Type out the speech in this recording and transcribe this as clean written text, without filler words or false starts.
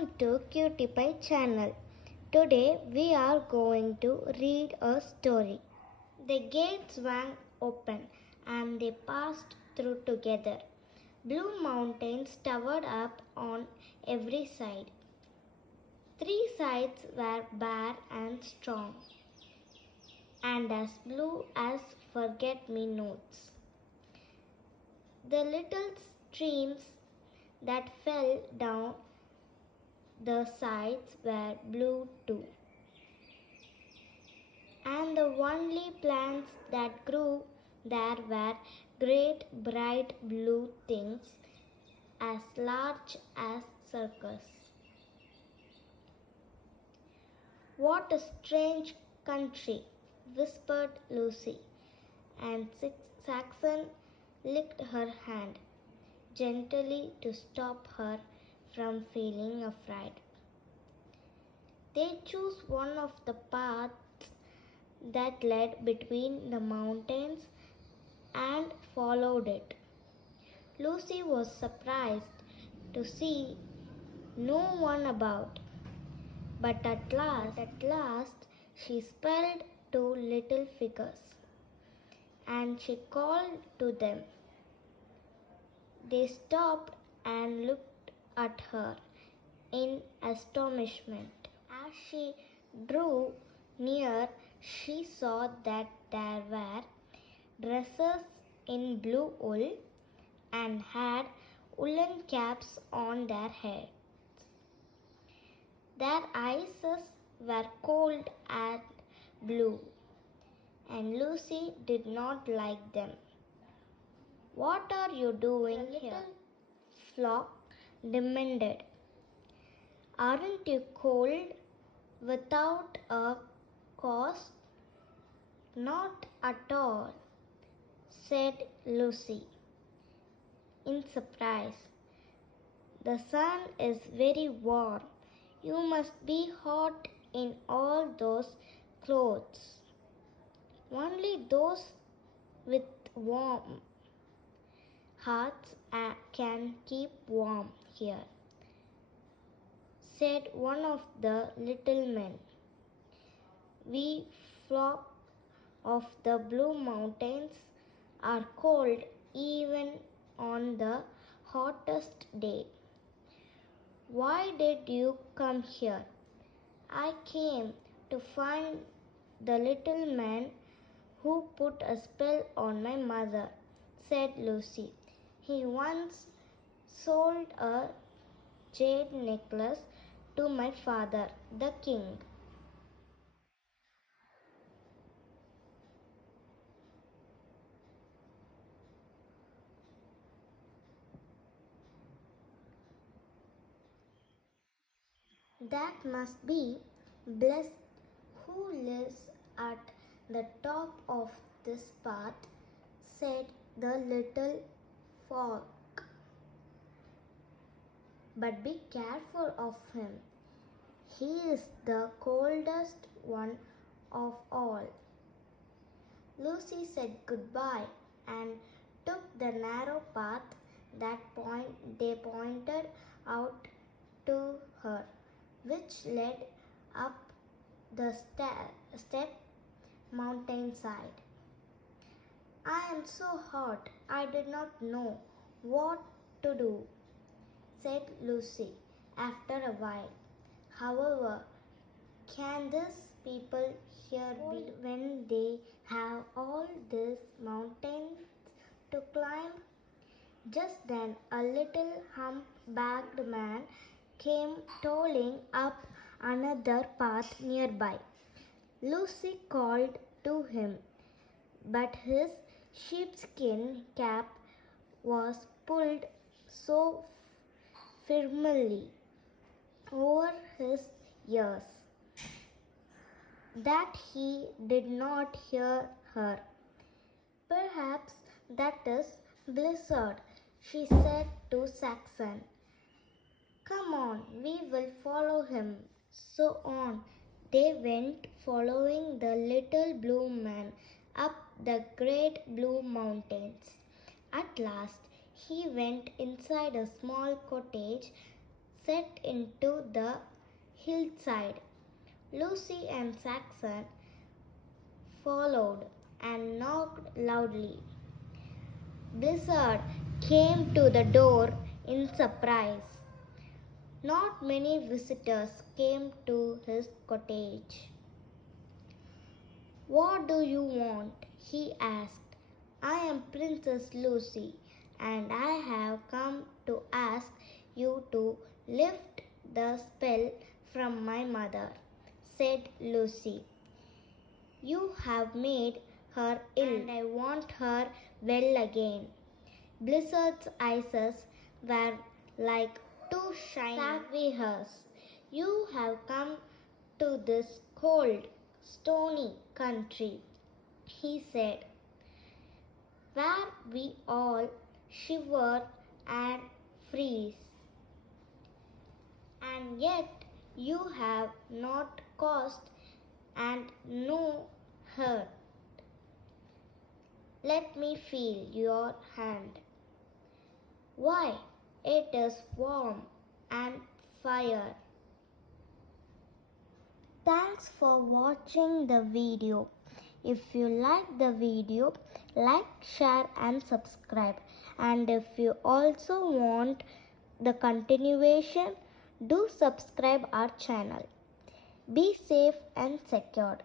Welcome to Cutie Pie channel. Today we are going to read a story. The gates swung open and they passed through together. Blue mountains towered up on every side. Three sides were bare and strong, and as blue as forget-me-nots. The little streams that fell down the sides were blue too. And the only plants that grew there were great bright blue things as large as circles. What a strange country, whispered Lucy, and Saxon licked her hand gently to stop her from feeling afraid. They chose one of the paths that led between the mountains and followed it. Lucy was surprised to see no one about, but at last she spied two little figures, and she called to them. They stopped and looked at her in astonishment. As she drew near, she saw that there were dresses in blue wool and had woolen caps on their heads. Their eyes were cold and blue, and Lucy did not like them. What are you doing here? The flock demanded. Aren't you cold without a cause? Not at all, said Lucy in surprise. The sun is very warm. You must be hot in all those clothes. Only those with warm hearts can keep warm here, said one of the little men. We flock of the blue mountains are cold even on the hottest day. Why did you come here? I came to find the little man who put a spell on my mother, said Lucy. He once sold a jade necklace to my father, the king. That must be blessed who lives at the top of this path, said the little folk. But be careful of him. He is the coldest one of all. Lucy said goodbye and took the narrow path that they pointed out to her, which led up the steep mountainside. I am so hot, I did not know what to do, said Lucy after a while. However, can these people here be when they have all these mountains to climb? Just then a little humpbacked man came toiling up another path nearby. Lucy called to him, but his sheepskin cap was pulled so firmly over his ears that he did not hear her. Perhaps that is Blizzard, she said to Saxon. Come on, we will follow him. So on they went, following the little blue man up the great blue mountains. At last he went inside a small cottage set into the hillside. Lucy and Saxon followed and knocked loudly. Blizzard came to the door in surprise. Not many visitors came to his cottage. "What do you want?" he asked. "I am Princess Lucy, and I have come to ask you to lift the spell from my mother," said Lucy. "You have made her ill, and I want her well again." Blizzard's eyes were like two shining sabers. "You have come to this cold, stony country," he said, "where we all shiver and freeze. And yet you have not caused and no hurt. Let me feel your hand. Why, it is warm and fire." Thanks for watching the video. If you like the video, like, share and subscribe. And if you also want the continuation, do subscribe our channel. Be safe and secured.